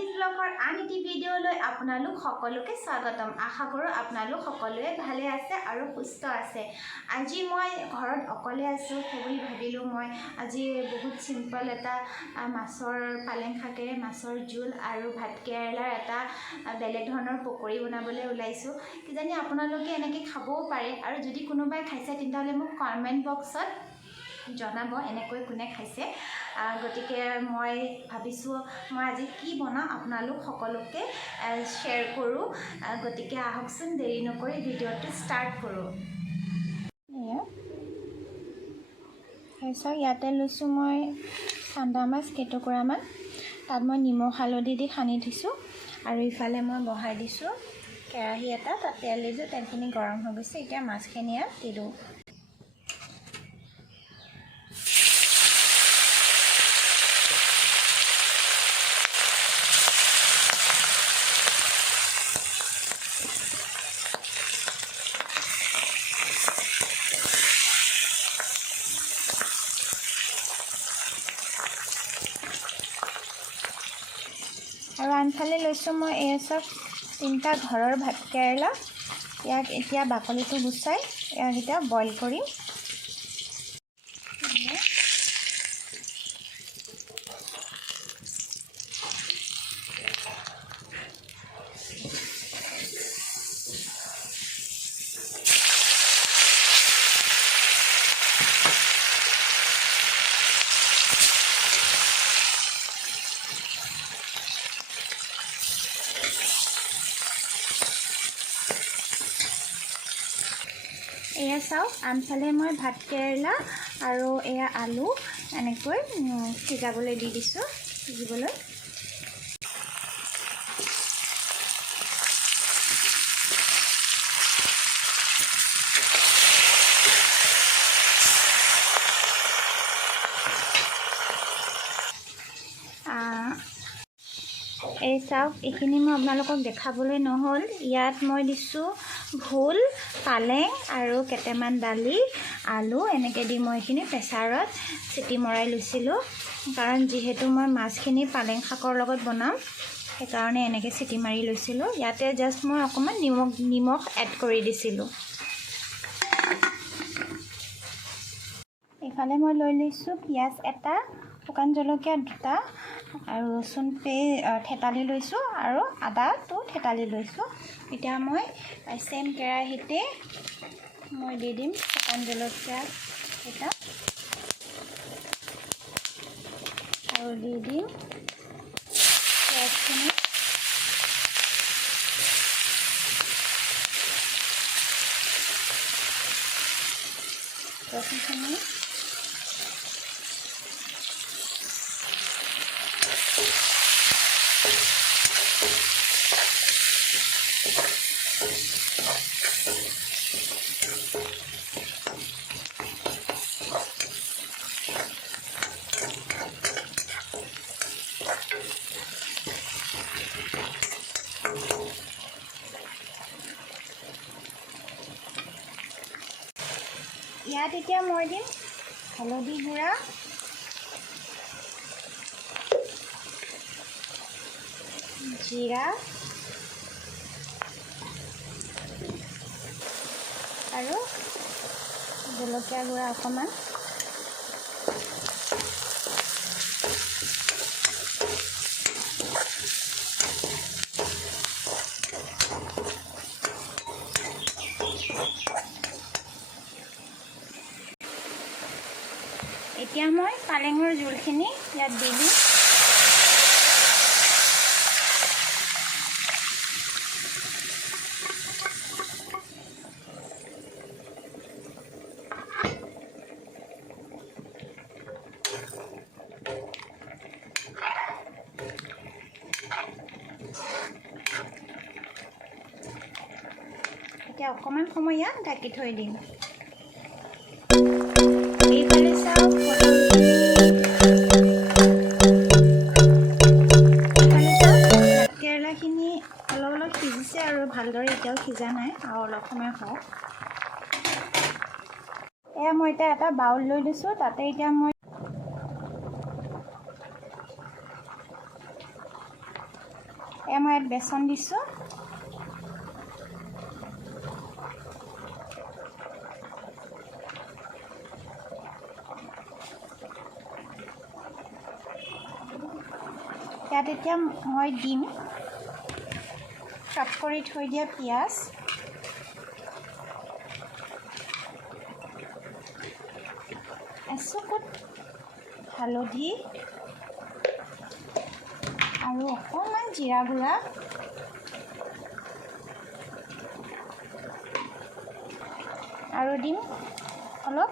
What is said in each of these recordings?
পম্পিজ ব্লগৰ আন এটি ভিডিঅ'লৈ আপোনালোক সকলোকে স্বাগতম। আশা কৰোঁ আপোনালোক সকলোৱে ভালে আছে আৰু সুস্থ আছে। আজি মই ঘৰত অকলে আছোঁ বুলি ভাবিলোঁ। মই আজি বহুত চিম্পল এটা মাছৰ পালেং শাকেৰে মাছৰ জোল আৰু ভাতকেৰেলাৰ এটা বেলেগ ধৰণৰ পকৰি বনাবলৈ ওলাইছোঁ। কিজানি আপোনালোকে এনেকৈ খাবও পাৰে, আৰু যদি কোনোবাই খাইছে তেতিয়াহ'লে মোক কমেণ্ট বক্সত জনাব এনেকৈ কোনে খাইছে। গতিকে মই ভাবিছোঁ মই আজি কি বনাওঁ আপোনালোক সকলোকে শ্বেয়াৰ কৰোঁ। গতিকে আহকচোন দেৰি নকৰি ভিডিঅ'টো ষ্টাৰ্ট কৰোঁ। চাওক, ইয়াতে লৈছোঁ মই চান্দা মাছ কেইটুকুৰামান। তাত মই নিমখ হালধি দি সানি থৈছোঁ, আৰু ইফালে মই বহাই দিছোঁ কেৰাহী এটা। তাত তেল দিছোঁ, তেলখিনি গৰম হৈ গৈছে। এতিয়া মাছখিনি ইয়াত দি দিওঁ। আৰু আনফালে লৈছোঁ মই এই চব 3টা ঘৰৰ ভাতকেৰেলা। ইয়াক এতিয়া বাকলিটো গুচাই ইয়াক এতিয়া বইল কৰিম। এয়া চাওক, আনফালে মই ভাতকেৰেলা আৰু এয়া আলু এনেকৈ সিজাবলৈ দি দিছোঁ, সিজিবলৈ। এই চাওক, এইখিনি মই আপোনালোকক দেখাবলৈ নহ'ল। ইয়াত মই দিছোঁ ভোল, পালেং আৰু কেইটামান দালি, আলু এনেকৈ দি মই এইখিনি প্ৰেছাৰত চিটি মৰাই লৈছিলোঁ। কাৰণ যিহেতু মই মাছখিনি পালেং শাকৰ লগত বনাম, সেইকাৰণে এনেকৈ চিটি মাৰি লৈছিলোঁ। ইয়াতে জাষ্ট মই অকণমান নিমখ এড কৰি দিছিলোঁ। এইফালে মই লৈ লৈছোঁ পিঁয়াজ এটা, শুকান জলকীয়া 2টা, আৰু ৰচুন থেতালি লৈছোঁ, আৰু আদাটো থেতালি লৈছোঁ। এতিয়া মই চেম কেৰাহীতে মই দি দিম শুকান জলকীয়া এটা, আৰু দি দিম পিঁয়াজখিনি। ৰচুনখিনি ইয়াত এতিয়া মই দিম হালধি গুড়া, জিৰা আৰু জলকীয়া গুড়া অকণমান। এতিয়া মই পালেঙৰ জোলখিনি ইয়াত দি দিম। এতিয়া অকণমান সময় ইয়াত ঢাকি থৈ দিম। এইফালে চাওক, ভাতকেৰেলাখিনি অলপ অলপ সিজিছে, আৰু ভালদৰে এতিয়াও সিজা নাই, আৰু অলপ সময় হওক। এয়া মই এতিয়া এটা বাউল লৈ লৈছোঁ। তাতে এতিয়া মই মই ইয়াত বেচন দিছোঁ। ইয়াত এতিয়া মই দিম চপ কৰি থৈ দিয়া পিঁয়াজ, এচুকুট হালধি আৰু অকণমান জিৰা গুড়া, আৰু দিম অলপ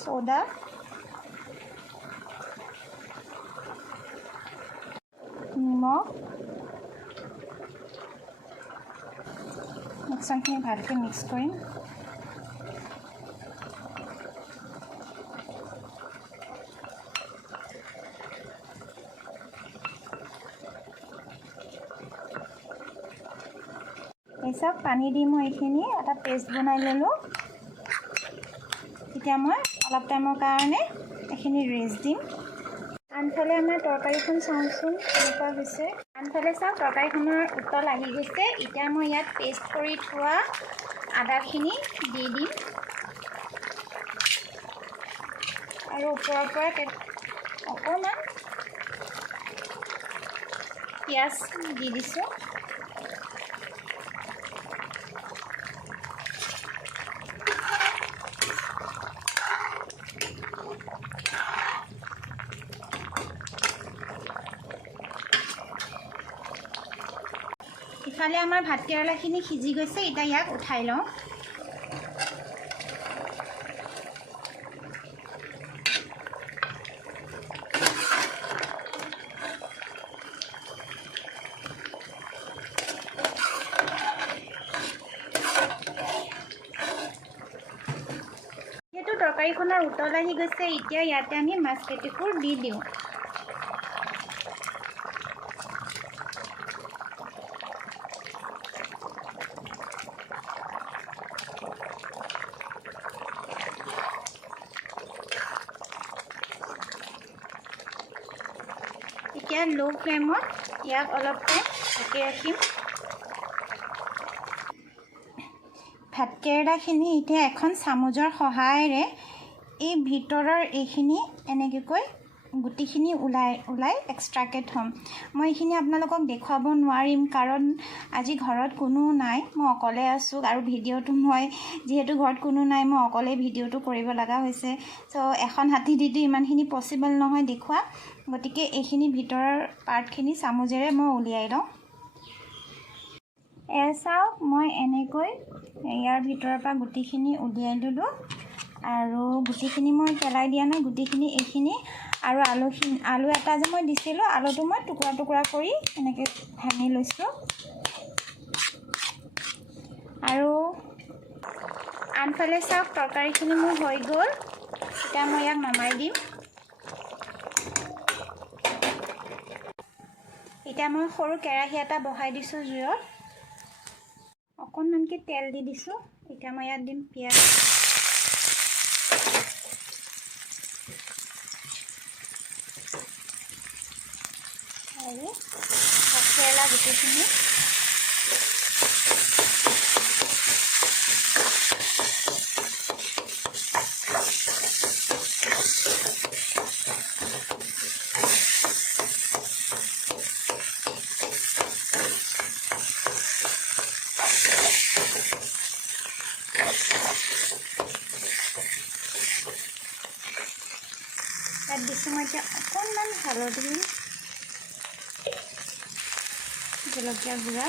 চ'ডা, নিমখ, মিশ্ৰণখিনি ভালকৈ মিক্স কৰিম। এইচব পানী দি মই এইখিনি এটা পেষ্ট বনাই ল'লোঁ। এতিয়া মই অলপ টাইমৰ কাৰণে এইখিনি ৰেষ্ট দিম। আনফালে আমাৰ তৰকাৰীখন চাওঁচোন কেনেকুৱা হৈছে। আনফালে চাওক তৰকাৰীখনৰ উতল আহি গৈছে। এতিয়া মই ইয়াত পেষ্ট কৰি থোৱা আদাখিনি দি দিম আৰু ওপৰৰ পৰা অকণমান পিঁয়াজ দি দিছোঁ। ইফালে আমাৰ ভাতকেৰেলাখিনি সিজি গৈছে। এতিয়া ইয়াক উঠাই লওঁ। যিহেতু তৰকাৰীখনৰ উতল আহি গৈছে, এতিয়া ইয়াতে আমি মাছ কেইটুকুৰ দি দিওঁ। এতিয়া ল' ফ্লেমত ইয়াক অলপ টাইম ঢাকি ৰাখিম। ভাতকেৰেলাখিনি এতিয়া এখন চামুচৰ সহায়েৰে এই ভিতৰৰ এইখিনি এনেকৈ গুটিখিনি ওলাই এক্সট্ৰাকে থ'ম। মই এইখিনি আপোনালোকক দেখুৱাব নোৱাৰিম, কাৰণ আজি ঘৰত কোনো নাই, মই অকলে আছোঁ আৰু ভিডিঅ'টো মই যিহেতু ঘৰত কোনো নাই, মই অকলেই ভিডিঅ'টো কৰিব লগা হৈছে। চ' এখন হাতী দিটো ইমানখিনি পচিবল নহয় দেখুওৱা, গতিকে এইখিনি ভিতৰৰ পাৰ্টখিনি চামুচেৰে মই উলিয়াই লওঁ। এয়া চাওক, মই এনেকৈ ইয়াৰ ভিতৰৰ পৰা গুটিখিনি উলিয়াই ল'লোঁ আৰু গুটিখিনি মই পেলাই দিয়া নাই, গুটিখিনি এইখিনি আৰু আলু এটা যে মই দিছিলোঁ, আলুটো মই টুকুৰা টুকুৰা কৰি এনেকৈ ভাঙি লৈছোঁ। আৰু আনফালে চাওক তৰকাৰীখিনি মোৰ হৈ গ'ল। এতিয়া মই ইয়াক নমাই দিম। এতিয়া মই সৰু কেৰাহী এটা বহাই দিছোঁ জুইত, অকণমানকৈ তেল দি দিছোঁ। এতিয়া মই ইয়াত দিম পিঁয়াজ আৰু ভাতকেৰেলা গুটিখিনি। ইয়াত দিছোঁ মই এতিয়া অকণমান হালধি, জলকীয়া গুড়া,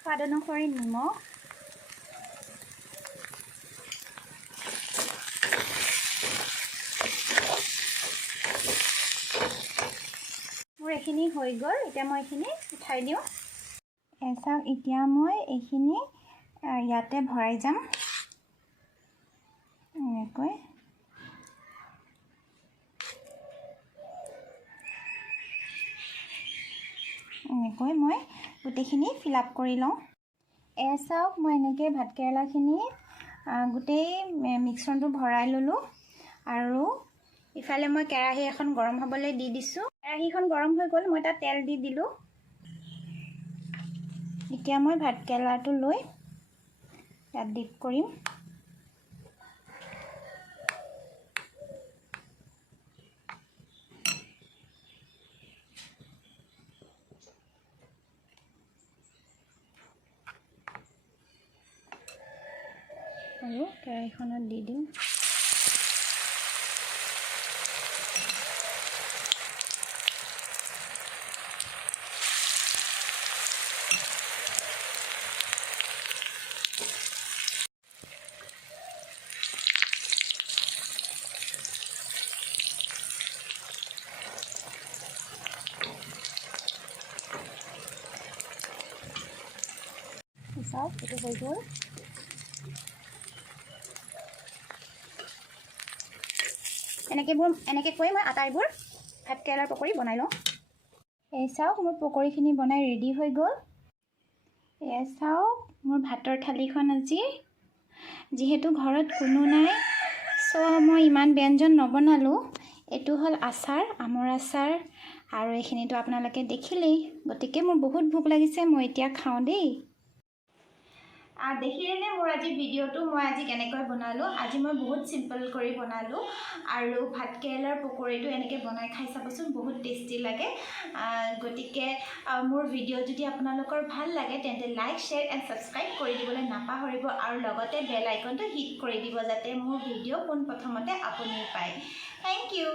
সোৱাদ অনুসৰি নিমখ, মোৰ এইখিনি হৈ গ'ল। এতিয়া মই এইখিনি উঠাই দিওঁ। চাওক, এতিয়া মই এইখিনি ইয়াতে ভৰাই যাম এনেকৈ। এনেকৈ মই গোটেইখিনি ফিল আপ কৰি লওঁ। এয়া চাওক মই এনেকৈ ভাতকেৰেলাখিনি গোটেই মিশ্ৰণটো ভৰাই ল'লোঁ আৰু ইফালে মই কেৰাহী এখন গৰম হ'বলৈ দি দিছোঁ। কেৰাহীখন গৰম হৈ গ'ল, মই তাত তেল দি দিলোঁ। এতিয়া মই ভাতকেৰেলাটো লৈ ইয়াত ডিপ কৰিম। আৰু কেৰাহীখনত দি দিম। চাওক এইটো হৈ গ'ল। এনেকৈ কৈ মই আটাইবোৰ ভাতকেৰেলাৰ পকৰি বনাই লওঁ। এই চাওক মোৰ পকৰিখিনি বনাই ৰেডি হৈ গ'ল। এই চাওক মোৰ ভাতৰ থালিখন আজি, যিহেতু ঘৰত কোনো নাই চ' মই ইমান ব্যঞ্জন নবনালোঁ। এইটো হ'ল আচাৰ, আমৰ আচাৰ, আৰু এইখিনিতো আপোনালোকে দেখিলেই। গতিকে মোৰ বহুত ভোক লাগিছে, মই এতিয়া খাওঁ দেই। দেখিলেনে মোৰ আজি ভিডিঅ'টো মই আজি কেনেকৈ বনালোঁ। আজি মই বহুত চিম্পল কৰি বনালোঁ আৰু ভাতকেৰেলাৰ পকৰিটো এনেকৈ বনাই খাই চাবচোন, বহুত টেষ্টি লাগে। গতিকে মোৰ ভিডিঅ' যদি আপোনালোকৰ ভাল লাগে তেন্তে লাইক, শ্বেয়াৰ এণ্ড ছাবস্ক্ৰাইব কৰি দিবলৈ নাপাহৰিব আৰু লগতে বেল আইকনটো হিট কৰি দিব যাতে মোৰ ভিডিঅ' পোনপ্ৰথমতে আপুনি পায়। Thank U.